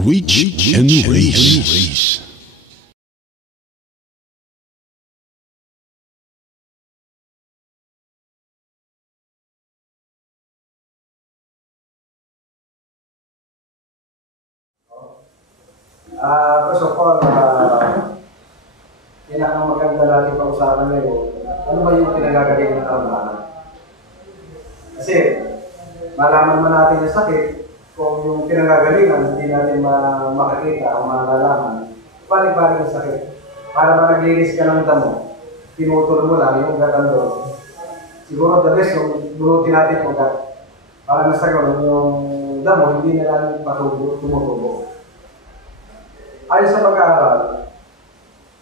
Reach and Race. First of all, kailangan maganda natin pag-usapan ngayon. Ano ba yung pinagagaling ng tao? Kasi, malaman man natin yung sakit, kung yung pinagagalingan, hindi natin makakita o malalaman, balik-balik yung sakit. Para ba naglilis ka ng damo, pinutol mo lang yung gatan doon. Siguro the best yung bunutin natin yung gat. Para nasa gano'n yung damo, hindi na lang tumutubo. Ayon sa pag-aaral,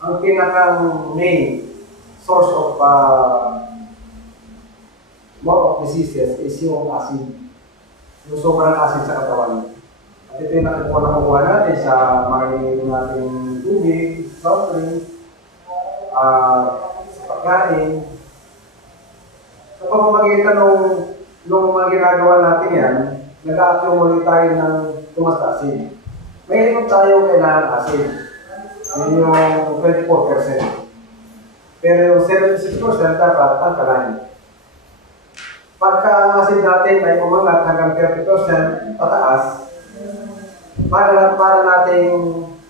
ang pinakang main source of more of diseases is yung acid. Yung sobrang acid sa katawan. At ito yung nakukuha natin sa mga ininom nating tubig, soft drink, sa pagkain. Sa pamamagitan nung mga ginagawa natin yan, nag-accumulate tayo ng tumas na acid. May inom tayo kailangan acid. Yun yung 24%. Pero yung 76% dapat alkaline. Pagka ang acid natin ay umangat hanggang 30% pataas, para natin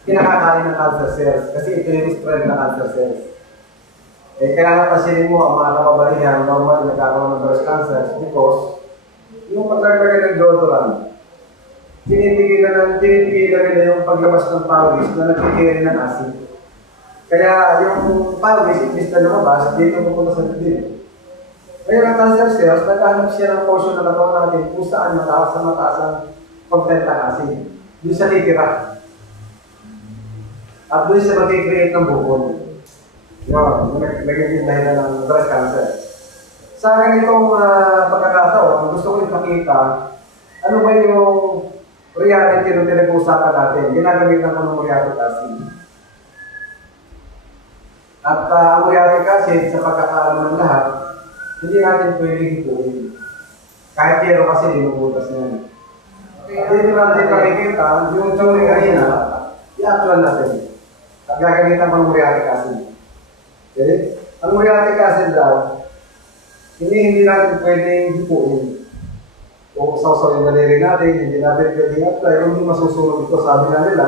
pinakakain ng cancer cells. Kasi ito yung spread ng cancer cells. Kaya napansinin mo ang mga kapabalihan normal nagkakaroon ng breast cancer because yung pagkakaroon ng deodorant, tinipigilan nila yung paglabas ng pawis na nagkikiri ng acid. Kaya yung pawis, imbis na lumabas, dito pupunta sa bibig. Ngayon ang cancer cells, naghahanap siya ng portion ng katawan natin kung saan mataas ang content ng acid. Doon siya titira. At doon siya mag-create ng bukol. Yun, nagiging dahilan ng breast cancer. Sa ganitong pagkakataon, gusto ko ipakita ano ba yung reality ng pinag-uusapan natin. Ginagamitan ko ng muriatic acid. At ang muriatic acid, sa pagkakaalam ng lahat, hindi natin pwedeng hipuin. Kahit yero kasi dinubutas niya. At dito natin nakikita, yung theory kanina, i-actual natin. At gagamitan ko ng muriatic acid. Okay? Ang muriatic acid daw, hindi natin pwedeng hipuin. O saw-saw yung daliri natin, hindi natin pwedeng apply. Kung hindi masusunod ito, sabi na nila,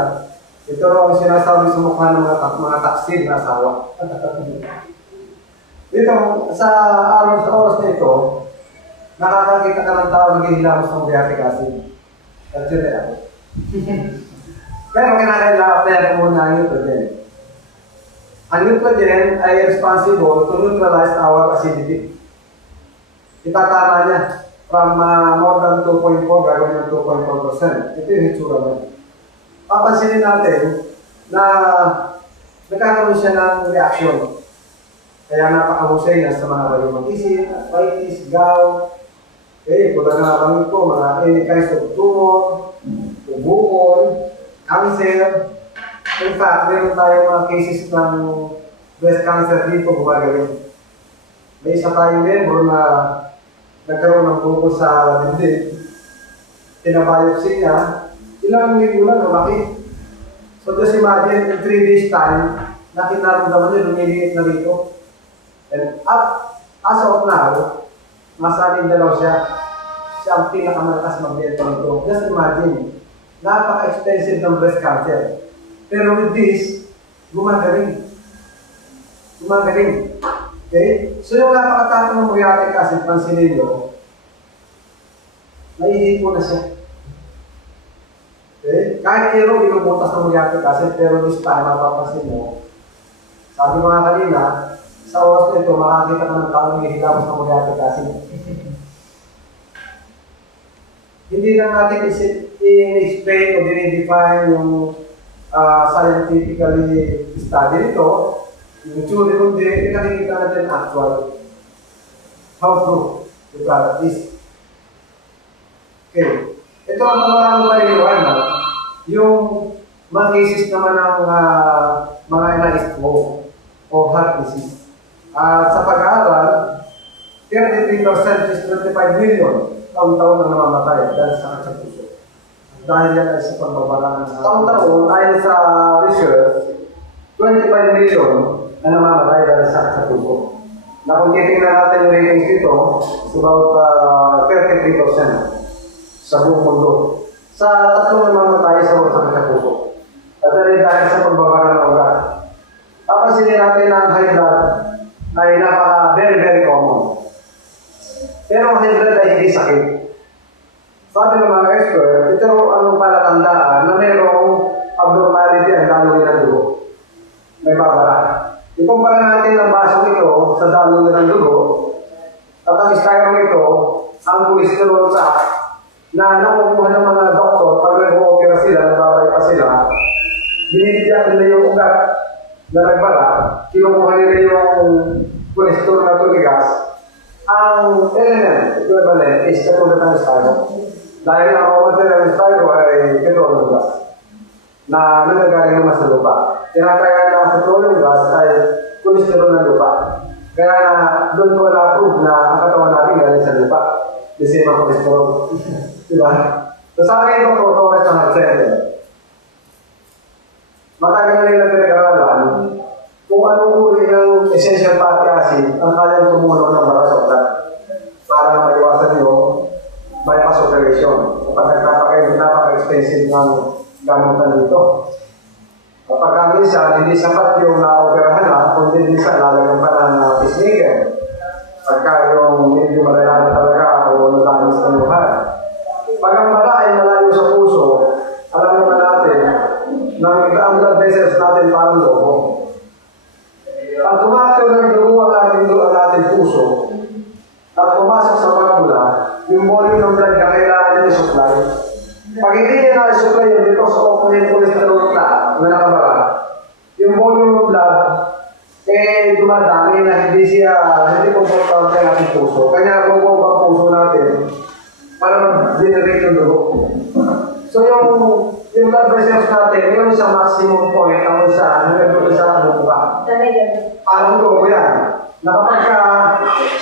ito raw ang sinasabi sa mukha ng mga taksid na asawa. Dito, sa oras na ito, nakakakita ka ng tao naghihilamos ng muriatic acid. Actually, ako. Pero kinakailangan muna ang nitrogen. Ang nitrogen ay responsible to neutralize our acidity. Itatama niya from more than 2.4 gagawin ng 2.4%. Ito yung hitsura mo. Papansinin natin na nagkakaroon siya ng reaction. Kaya napakahusay na sa mga rheumatism, arthritis, gout. Tulad na nakamit ko, mga any kinds of tumor, bukol, cancer. In fact, meron tayong mga cases ng breast cancer dito gumagaling. May isa tayong member na nagkaroon ng bukol sa dibdib. Pinabiopsy niya, ilang linggo lang lumaki. So just imagine, in 3 days time, nakinaramdaman niya, lumiliit na dito. And as of now, masaling dalaw siya. Siya ang pinakamalakas magbenta nito. Just imagine, napaka-expensive ng breast cancer. Pero with this, gumagaling. Gumagaling. Okay? So yung napakatapang ng muriatic acid, pansinin nyo, naihipo na siya. Okay? Kahit pero binubutas ng muriatic acid, pero this time, mapapansin mo, sabi mga kanina, sa oras na ito, makakita ka ng taong hihilamos ng muriatic acid. Hindi lang natin i-explain o dinidefine yung scientifically study nito, yung theory kundi, nakikita natin actual. How true the product is. Okay. Ito ang mga maliliwanag. Yung mga cases naman ng mga NIS-2 o heart disease. Sa pag-aaral, 33% is 25 million taon-taon na namamatay dahil sa puso. Dahil yan ay sa pagbabara ng taon-taon ayon sa research, 25 million na namamatay dahil sa puso. Na kung titignan natin yung ratings dito, it's about 33% sa buong mundo. Sa tatlong namamatay sa puso. At dahil sa pagbabara ng ugat. Papansinin natin na ang high blood ay very, very common. Pero ang high blood ay hindi sakit. Sabi ng mga expert, ito ang palatandaan na mayroong abnormality ang daloy ng dugo. May babara. Ikumpara natin ang basong ito sa daloy ng dugo at ang styrone ito, ang cholesterol sa na nakukuha ng mga doktor pag nag-o-opera sila, nagbabay pa sila, binibigyan nila yung ugat na nagbara, kinukuha nila yung cholesterol na tumigas. Ang element, equivalent, is katulad ng styrone. Dahil ang raw material ng styrone ay petroleum gas na nagagaling naman sa lupa. Tinataya na petroleum gas ay cholesterol ng lupa. Kaya doon ko na-prove na ang katawan natin galing sa lupa. The same ang cholesterol. Diba? So sa akin ito, Torres ng Heart Center. Matagal na nila pinag-aralan kung anong uri ng essential fatty acid ang kayang tumulong ng bara sa ugat para maiwasan yung bypass operation. Kapag napaka-expensive ng gamutan dito. Kapag minsan, hindi sapat yung na-operahan na, kundi minsan lalagyan pa ng pacemaker. Pagka yung medyo madayaan talaga o nadamis ng luhan. Pag ang bara ay malayo sa puso, alam naman natin na ang blood vessels natin parang lobo. Pag tumakil ng dugo ang ating puso, at pumasok sa pagmula, yung volume ng blood na kailangan niya i-supply. Pag hindi niya na-supply yun because of yung cholesterol na nakabara, yung volume ng blood, dumadami na hindi komportable ng ating puso. Kanya bubog ang puso natin para mag-generate yung dugo. So yung blood vessels natin, yun isang maximum point ang isa, hanggang doon sa buka. Parang dugo yan. Na kapag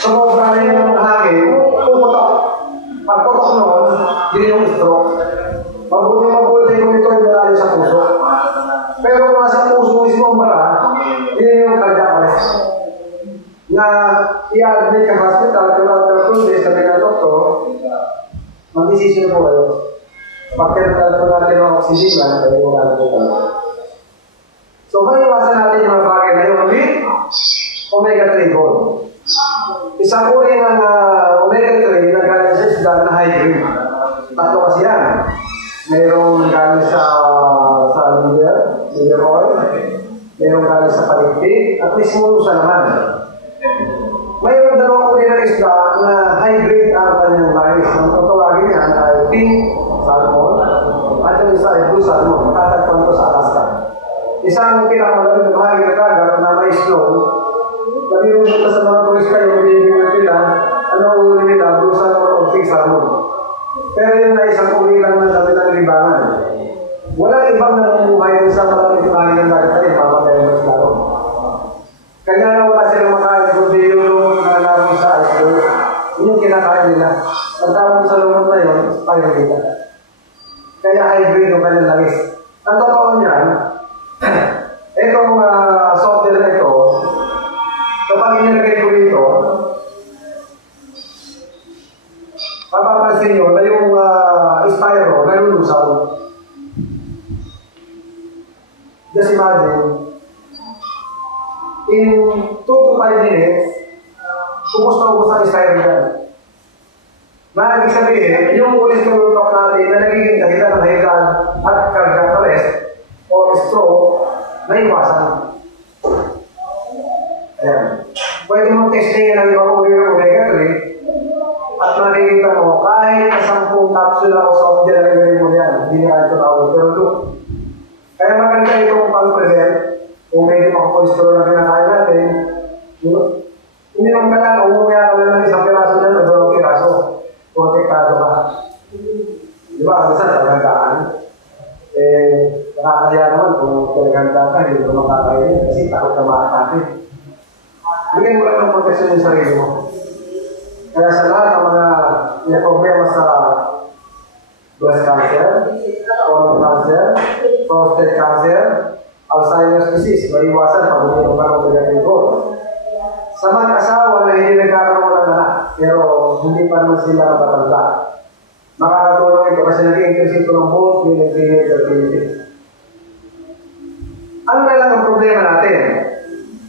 sumobra na yung hangin, puputok. Pag putok nun, yun yung stroke. Mabuti kung ito ay malayo sa puso. Pero kung nasa puso mismo ang bara, yun yung cardiac arrest. Na i-admit ka hospital, pero after 2 days, sabi ng doktor, mag-decision po kayo. Pag-terminal po natin ang oxygen na, kaya yung wala na po tayo. So, maiwasan natin yung mga bagay na yun with omega-3 gold. Isang uri ng omega-3 na galing sa isda na high-grade. Tatlo kasi yan. Mayroong galing sa liver oil, mayroong galing sa paligpig, at mismo sa naman. Mayroong dalawang uri ng isda na high-grade ang kanyang mais. Ang tutulagin niyan ay pink salmon, at yung isa ay blue salmon. Matatagpuan ito sa Alaska. Isang pinakamalapit na bahagi ng dagat na may snow. Nabirunod ka sa mga turista yung bibigyan nila, anong uri nila, blue salmon o pink salmon. Pero yun na isang uri lang ng sabi ng libangan. Walang ibang namumuhay sa malapit bahagi ng dagat na rin, papatay ang mas laro. Kaya na wala silang makain, kundi yung nalarong sa iceberg, yun yung kinakain nila. Ang tawag sa lumot na yun, spirulina. Kaya hybrid yung kanyang langis. Ang totoo niyan, itong soft gel na ito, kapag inilagay ko rito, mapapansin nyo na yung spiro nalulusaw. Just imagine, in 2 to 5 minutes, ubos na ubos ang spiro dyan. Na ibig sabihin, yung cholesterol talk natin na nagiging dahilan ng high blood at cardiac arrest o stroke, naiwasan. Ayan. Pwede mong testing ng ibang uri ng omega-3 at makikita mo, kahit na 10 capsule o soft gel na gawin mo yan, hindi na ito tawag. Pero look, kaya maganda itong pang-present, kung medyo makakolesterol na kinakain natin, hindi naman ka lang, umuya ka lang ng isang piraso dyan o 2 piraso. Protektado ka. Di ba? Minsan, paghandaan. Nakakaya naman kung paghandaan ka, hindi mo makakainin kasi takot na makakapin. Bigyan mo lang ng proteksyon yung sarili mo. Kaya sa lahat ng mga may problema sa breast cancer, colon cancer, prostate cancer, Alzheimer's disease, maiwasan pag uminom ka ng negative gold. Sa mag-asawa na hindi nagkakaroon ng anak, pero hindi pa naman sila matanda, makakatulong ito kasi nag-increase ito ng both male and female fertility. Ano na lang ang problema natin?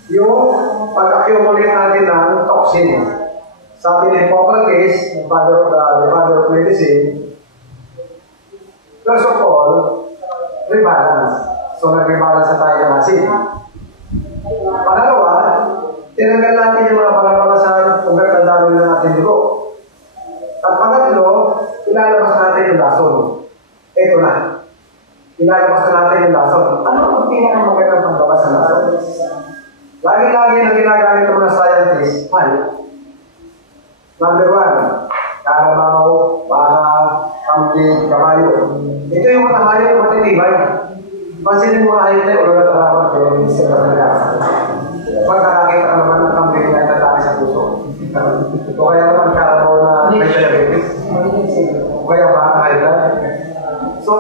Yung pag-accumulate natin ng toxin. Sabi ni Hippocrates, the father of medicine, first of all, rebalance. So, nag-rebalance na tayo ng asin. Pangalawa, tinanggal natin yung mga pangalawasan kung nagtandalo na natin dugo. At pangatlo, ilalabas natin yung lason. Ito na. Ilalabas na natin yung lason. Ano ang pinakamagandang paglabas ng lason? Lagi-lagi na ginagamit ng mga scientists, number 1, Carabao, baka, kambing, kabayo. Ito yung mga hayop na matitibay. Pansinin mo hayop na yung ulo na tarapan, pero hindi sila nagkakasal. Pag nakakita ka naman ng kambing na itatake sa puso. O kaya naman Carabao na may diabetes. O kaya baka hayop na. So,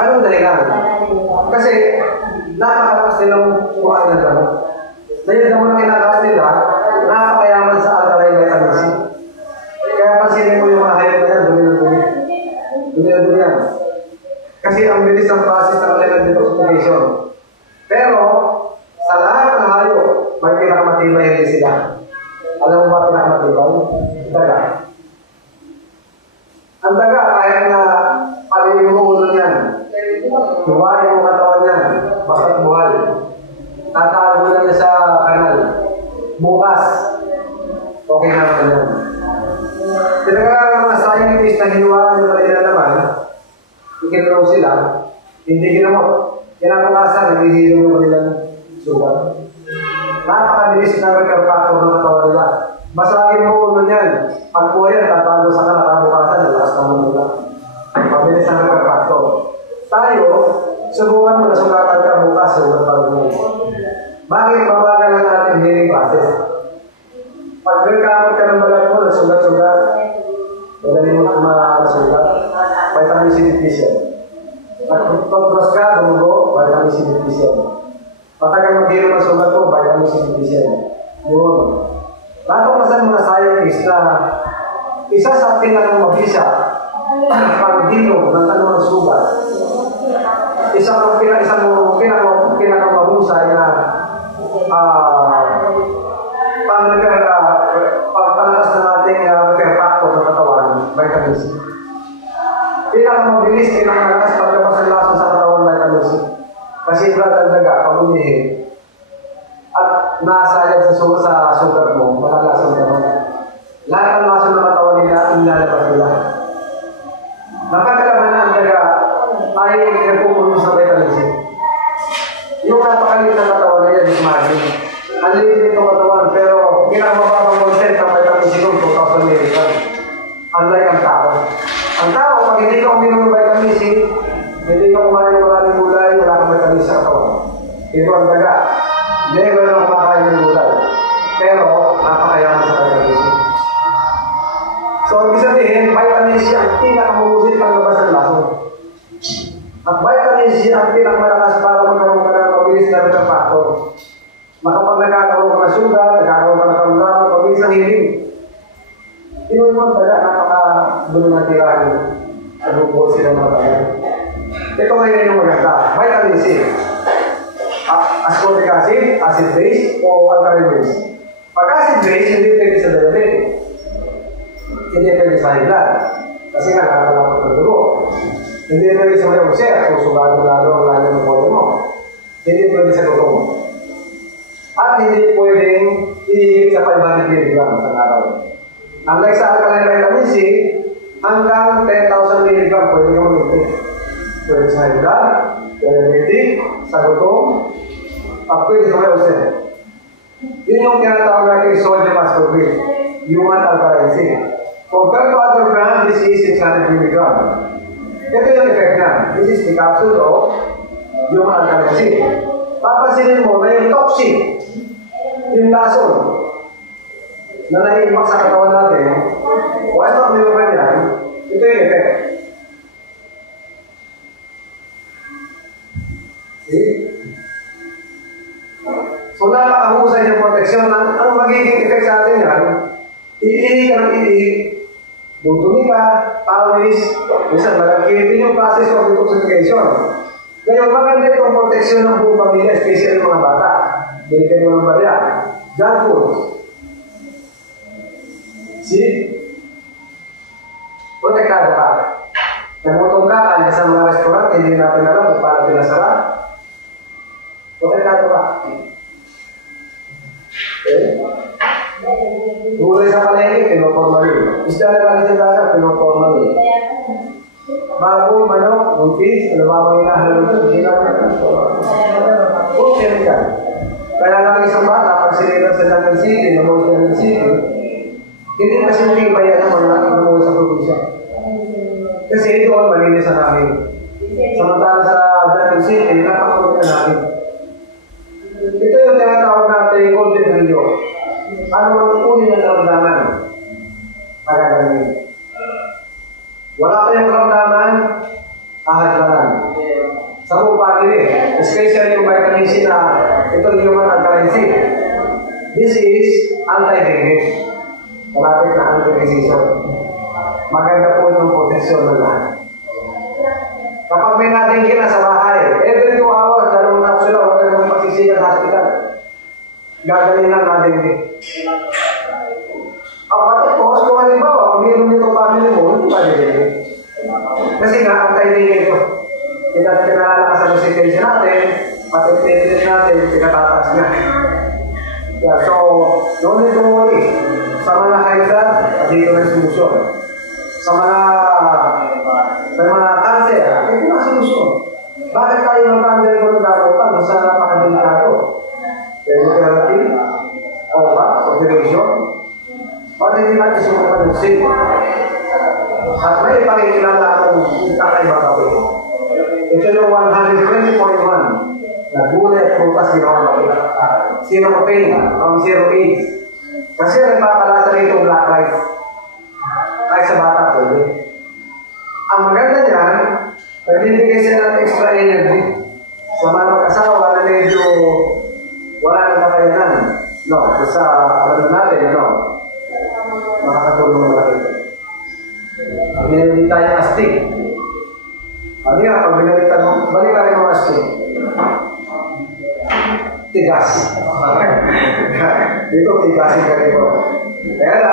anong dahilan? Kasi, napakalakas nilang kuhaan ng damo. Dahil damo na kinakain nila, napakayaman sa alkaline vitamin C. Kaya pansinin mo yung mga hayop na yan, dumi-dumi. Dumi-dumi yan. Kasi ang bilis ng process ng kanilang detoxification. Pero, sa lahat ng hayop, may pinakamatibay hindi sila. Alam mo ba pinakamatibay? Daga. Ang daga, kahit na palimin mo ulo niyan, buhayin mo katawan niyan, basta't buhay. Tatago na niya sa kanal. Bukas, okay na naman yan. Tinagalan ng mga scientists na hinuwaan yung kanila naman, ikinulaw sila, hindi ginamot. Kinapakasan, naghihilo yung kanilang sugat. Napakabilis na nagka-factor ng katawan nila. Masagin mo ulo niyan. Pag po yan, tatalo sa kanakabukasan, nalakas naman nila. Mabilis na nagka-factor. Tayo, subukan mo na sugatan ka bukas, sugat pa rin. Bakit mabagal ang ating healing process? Pag nagkamot ka ng balat mo, nasugat-sugat, madali mo masugat, vitamin C deficient. Pag toothbrush ka, dumugo, vitamin C deficient. Patagal mag-hilo ng sugat mo, vitamin C deficient. Yun. Natuklasan mga scientists na isa sa pinakamabisa pag-hilo ng tanong ng sugat. Isang pinakamahusay na pagpalakas ng ating factor ng katawan, vitamin C. Pinakamabilis, pinakamalakas paglabas ng lason sa katawan, vitamin C. Kasi brad ang daga, pag umihi, at nasayad sa sugar mo, malalason ka mo. Lahat ng lason ng katawan nila, inlalabas nila. Napagkalaman na ang daga ay nagpupuno sa vitamin C. Yung napakalit ng katawan na yan is margin. Ang liit nito katawan, pero pinakamababang content ng vitamin C kung 2,000 mg. Unlike ang tao. Ang tao, pag hindi ka uminom ng vitamin C, hindi ka kumain ng maraming gulay, wala kang vitamin C sa katawan. Ito ang daga. Never na kumakain ng gulay. Pero, napakayaman sa vitamin C. So, ibig sabihin, vitamin C ang pinakamubusit ang labas ng lason. At vitamin C ang pinakamalakas para magkaroon ka ng mabilis na rin factor. Makapag nagkakaroon ka ng sugat, nagkakaroon ka ng karamdaman, mabilis ang healing. Yun yung daga, napaka-dulo ng tirahin. Nagbubuhos sila ng tayo. Ito ngayon yung maganda. Vitamin C. Ascorbic acid, acid base, o alkaline base. Pag acid base, hindi pwede sa diabetic. Hindi pwede sa high blood. Kasi nga, nakakalapat ng dugo. Hindi pwede sa may ulcer, susugatin lalo ang lalim ng polo mo. Hindi pwede sa dugo mo. At hindi pwedeng ihigit sa 500 mg sa araw. Unlike sa alkaline vitamin C, hanggang 10,000 mg pwede kang mag-intake. Pwede sa high blood, diabetic, sa gutom, at pwede sa may ulcer. Yun yung tinatawag natin sodium ascorbate, human alkaline C. Compared to other brand, this is 600 mg. Ito yung effect niya. This is the capsule of human alkaline C. Papansinin mo na yung toxic, yung lason, na naiimak sa katawan natin, once na uminom ka niyan, ito yung effect. See? So, napakahusay ng proteksyon. Ang magiging effect sa atin yan, iihi ka ng iihi, dudumi ka, pawis, minsan malagkitin yung process of detoxification. Ngayon, maganda itong proteksyon ng buong pamilya, especially ng mga bata. Binikin mo ng barya. Junk food. See? Protektado ka. Nagutong ka, kanya sa mga restaurant, hindi natin alam kung paano pinasara. Protektado ka. Okay? Gulay sa palengke, pinoformalin. Isda na lang sa dagat, pinoformalin. Baboy, manok, lumpis, ano ba mga hinahalo ito? Hindi natin kung chemical. Kaya lang isang bata, pag sinila sa London City, na London City, hindi kasi naging ng mga umuwi sa probinsya. Kasi doon, malinis ang namin. Samantala sa London City, napakamulit na namin. Ito yung tinatawag natin golden trio. Ano ang uli ng karamdaman? Pagkagaling. Wala tayong karamdaman, ahadlanan. Sa buong pagili, especially yung vitamin C na ito yung human alkaline C. This is anti-dengue. Malapit na anti-disease. Maganda po yung proteksyon ng lahat. Kapag may natin kina sa bahay, every 2 hours, dalawang kapsula, huwag ka naman pagsisigan sa hospital. Gagaling lang natin din. Ang batik po, kung halimbawa, kung mayroon dito family mo, hindi ba din? Kasi nga, anti-dengue ito. Kinalala ka sa recitation natin, pati-tinitin natin, pinatataas niya. Yeah, so, no need to worry. Sa mga high blood, dito na solusyon. Sa mga cancer, ito na solusyon. Bakit tayo mag-undergo ng darotan sa napakadelikado? Chemotherapy, operation, bakit hindi natin sumunod ng SIG? At may pakikilala akong kakaiba kami. Ito yung 120.1 na gulay at prutas zero pain, zero AIDS. Kasi nagpapalasa rito black rice. Kahit sa bata pwede. Ang maganda niyan, nagbibigay siya ng extra energy sa mga mag-asawa na medyo wala nang kakayanan. No, sa alam natin, no, makakatulong na natin. Pag binalitan tayo ng astig. Ano nga, pag binalitan mo, balik ka rin ng astig. Tigas. Dito, tigasin ka rin mo. Kaya na,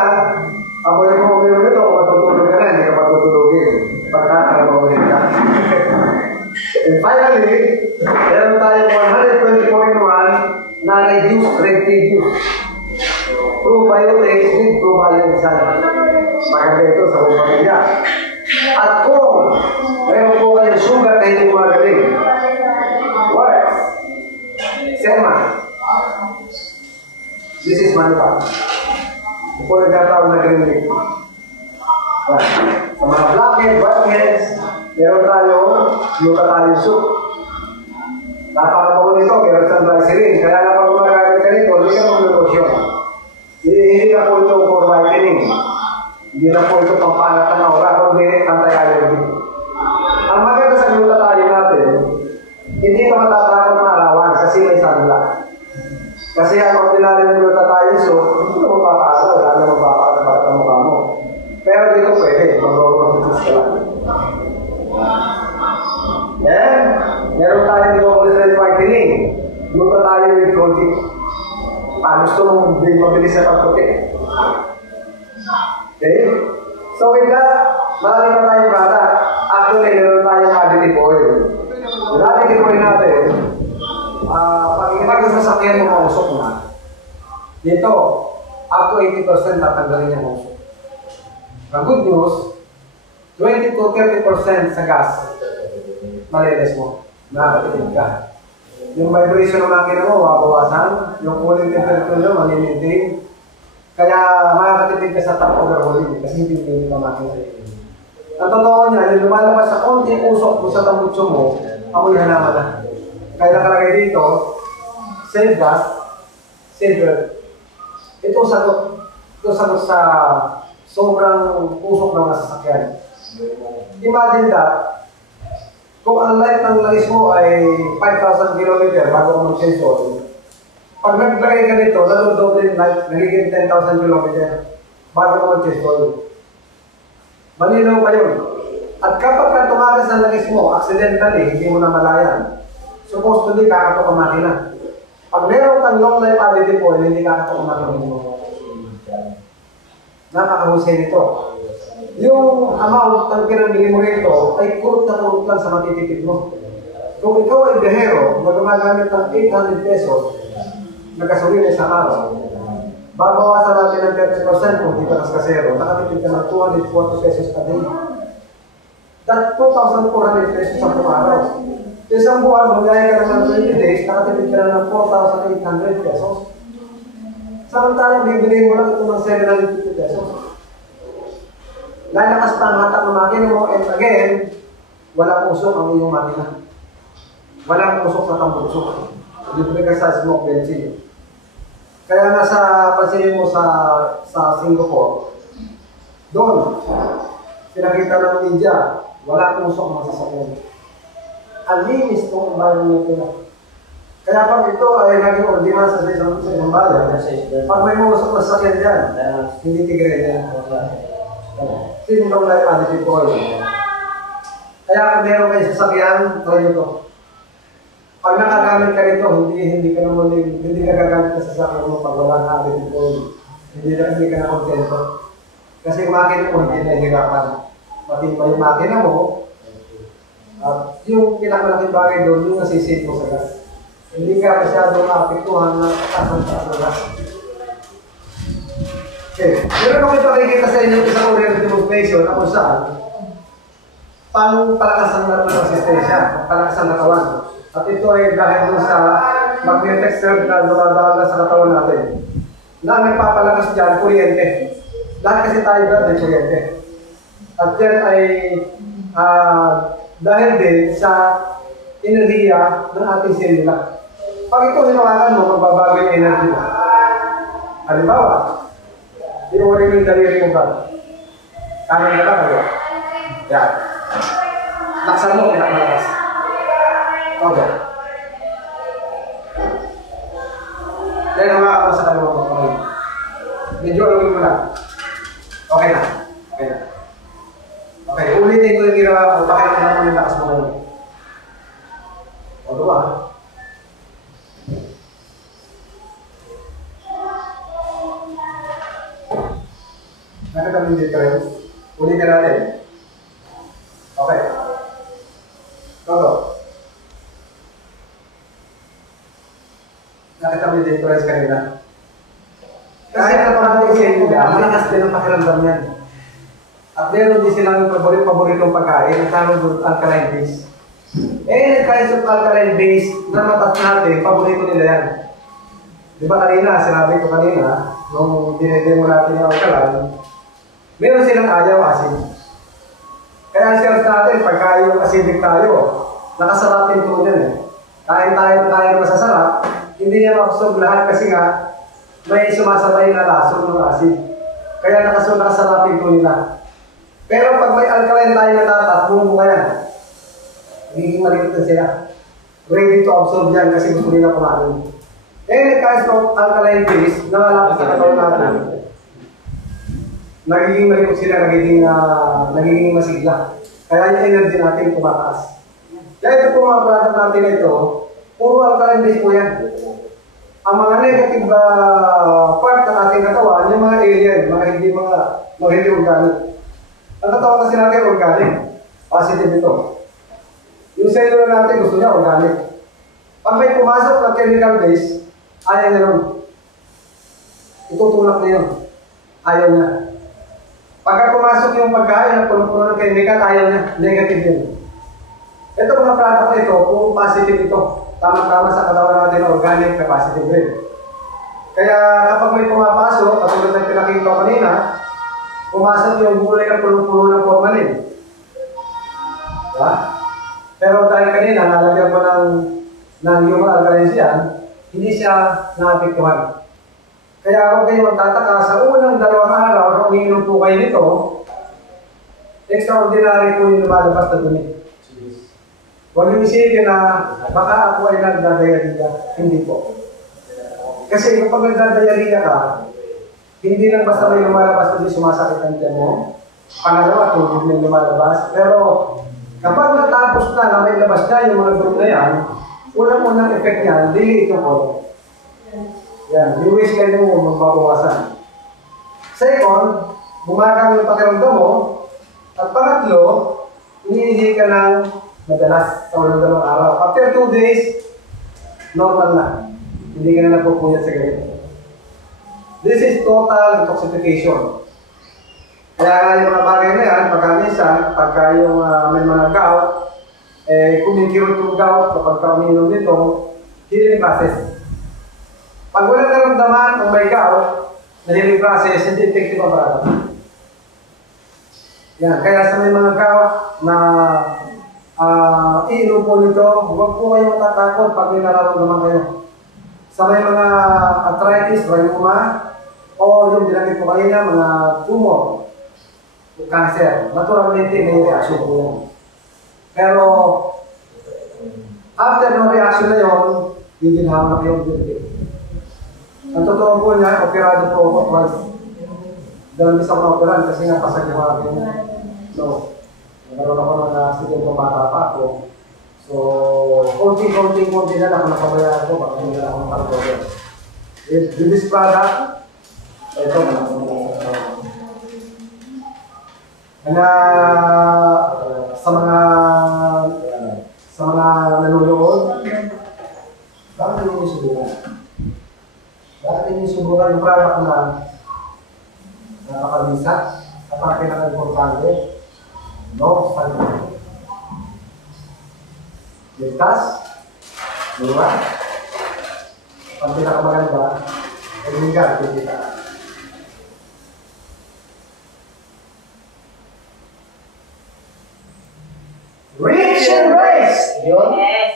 ako yung mga uminom nito, kung matutulog ka na, hindi ka matutulogin. Pagkakarabaulin ka. And finally, meron tayong 120.1 na reduced reduce. Probiotics with probiotics. Maganda ito sa buong pamilya. At kung meron po kayong sugar na hindi magaling, works. Sema. This is manipal. Ito po nagkatawag na green leaf. Sa mga blackhead, whiteheads, meron tayo glutathione soup. Napakabago nito, meron sa glycerin. Kaya na pag gumagamit ka nito, hindi ka mag-lotion. Hindi na po ito for whitening. Hindi na po ito pampaangat ng aura, kundi anti-allergy. Ang maganda sa glutathione natin, hindi ka matatakot maarawan kasi may sunlight. Kasi ang ordinary ng glutathione soup, hindi mo magpapaasaw, wala na magpapakatapat ang mukha mo. Pero dito pwede, mag-roll-roll ka lang. Then, meron tayo dito cholesterol whitening. Glutathione with protein. Gusto mong mabilis na pagputi. Okay? So with that, marami pa tayong product. Actually, meron tayong additive oil. Yung additive oil natin, pag inipag sa sasakyan mo mausok na, dito, up to 80% natanggalin yung mausok. Ang good news, 20 to 30% sa gas, malinis mo. Nakakatipid ka. Yung vibration ng makina mo, wabawasan. Yung cooling temperature nyo, mali-maintain. Kaya makakatipid ka sa top overhauling kasi hindi pinili ka makina. Ang totoo niya, yung lumalabas sa konting usok mo sa tambutso mo, amoy halaman na. Kaya nakalagay dito, save gas, save earth. Ito sagot sa sobrang usok ng nasasakyan. Imagine that, Kung ang life ng langis mo ay 5,000 km bago ka mag-change oil, pag naglagay ka nito, lalo-doble yung life, nagiging 10,000 km bago ka mag-change oil. Malinaw pa yun. At kapag ka tumagas ang langis mo, accidentally, hindi mo na malayan, supposedly, kakatok ang makina. Pag meron kang long life additive oil, hindi kakatok ang makina mo. Napakahusay nito. Yung amount ng pinamili mo rito ay kurot na kurot lang sa matitipid mo. Kung ikaw ay behero na gumagamit ng 800 pesos na gasolina sa araw, babawasan natin ng 30% kung di ka kasero, nakatipid ka ng 240 pesos a day. That's 2,400 pesos sa araw. Sa isang buwan, magaya ka ng 20 days, nakatipid ka na ng 4,800 pesos. Samantalang bibili mo lang ito ng 750 pesos. Lalakas pa ang hatak ng makina mo, and again, walang usok ang iyong makina. Walang usok sa tambutso. Libre ka sa smoke benzene. Kaya nga sa pansinin mo sa Singapore, doon, pinakita ng media, walang usok ang sasakyan. Ang linis itong environment nila. Kaya pag ito ay naging ordinansa sa isang bayan, pag may mga usok na sasakyan dyan, hindi tigre yan. Sinong life additive oil. Kaya kung meron kayo sasakyan, try nyo to. Pag nakagamit ka nito, hindi ka gagamit sa sasakyan mo pag wala ka additive oil. Hindi ka na kontento. Kasi yung makina mo, hindi na hirapan. Pati pa yung makina mo, at yung pinakamalaking bagay doon, yung nasisave mo sa gas. Hindi ka masyadong maapektuhan na kasang-taas na gas. Okay. Meron ako ipakikita sa inyo isang oriented demonstration na kung saan paano palakas ang resistensya, palakas ang katawan. At ito ay dahil dun sa magnetic surge na dumadaan sa katawan natin. Na nagpapalakas dyan, kuryente. Lahat kasi tayo dyan ay kuryente. At yan ay dahil din sa enerhiya ng ating selula. Pag ito hinawakan mo, magbabago yung energy mo. Halimbawa, inuwi mo yung daliri mo ba? Kanan ka ba kayo? Yan. Laksan mo, pinakalakas. Okay. Then, hawakan mo sa kaliwa mo. Okay. Medyo alawin mo lang. Okay na. Okay na. Okay, ulitin ko yung ginawa ko. Pakailan mo yung lakas mo ngayon. O, diba? Nakita mo yung difference? Ulitin natin. Okay. Toto. Nakita mo yung difference kanina? Kasi kapag siya nila, malakas din ang pakiramdam yan. At meron din silang paboritong pagkain, ang tawag doon alkaline base. Eh, kinds of alkaline base na matas natin, paborito nila yan. Di ba kanina, sinabi ko kanina, nung dinedemo natin yung alkaline, meron silang ayaw asin. Kaya ang sales natin, pagka yung acidic tayo, nakasarapin ito yan eh. Kain tayo na masasarap, hindi niya makusog lahat kasi nga, may sumasabay na laso ng acid. Kaya nakasarapin ito nila. Pero pag may alkaline tayo natatas, bumbo ka yan. Nagiging malikot na sila. Ready to absorb yan kasi gusto nila kumain. Eh, kinds of alkaline base, nangalapit sa katawan natin. Nagiging malikot sila, nagiging masigla. Kaya yung energy natin tumataas. Kaya ito po mga product natin ito, puro alkaline base po yan. Ang mga negative part ng ating katawan, yung mga alien, mga hindi organic. Ang katawan kasi natin organic, positive ito. Yung cellular natin gusto niya organic. Pag may pumasok na chemical base, ayaw niya nun. Itutulak na yun. Ayaw niya. Pagka pumasok yung pagkain na puno-puno ng chemical, ayaw niya. Negative yun. Ito mga product na ito, puro positive ito. Tama-tama sa katawan natin na organic na positive rin. Kaya kapag may pumapasok, katulad ng pinakita ko kanina, pumasok yung gulay na puno-puno ng formalin. Diba? Pero dahil kanina, nalagyan mo ng human alkalines yan, hindi siya naapektuhan. Kaya kung kayo magtataka, sa unang 2 araw na umiinom po kayo nito, extraordinary po yung lumalabas na dumi. Huwag yung isipin na baka ako ay nagdadayariya. Hindi po. Kasi kapag nagdadayariya ka, hindi lang basta may lumalabas kasi sumasakit ang tiyan mo. Pangalawa, tubig na lumalabas. Pero kapag natapos na may labas na yung mga group na yan, unang-unang effect niyan, delete yung colon. Yan, yung waistline mo magbabawasan. Second, bumagang yung pakiramdam mo. At pangatlo, iniihi ka ng madalas sa walang dalawang araw. After 2 days, normal na. Hindi ka na nagpupuyat sa ganito. This is total detoxification. Kaya nga yung mga bagay na yan, pagka minsan, pagka yung may mga gout, kumikirot yung gout kapag ka uminom nito, healing process. Pag walang naramdaman kung may gout, na healing process, hindi effective ang product. Yan, kaya sa may mga gout na iinom po nito, huwag po kayong matatakot pag may nararamdaman kayo. Sa may mga arthritis, rheuma, o yung binanggit ko kanina, mga tumor, o cancer, naturalmente may reaction po yan. Pero, after ng reaction na yun, giginawa na kayong guilty. Ang totoo po niya, operado po ako twice. Dalawang isa ko na operan kasi nga pasag yung akin. So, nagkaroon ako ng accident ng bata pa ako. So, konti na lang ang nakabayaan ko, baka hindi na ako nakaroon. With this product, ito na sa mga nanonood, bakit hindi subukan? Bakit hindi subukan yung product na napakalisa at ang pinaka-importante, no saliva. Ligtas, diba? Ang pinakamaganda, ay hindi ka, kita. Rich and race! Yun? Yes.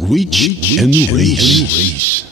Reach and race.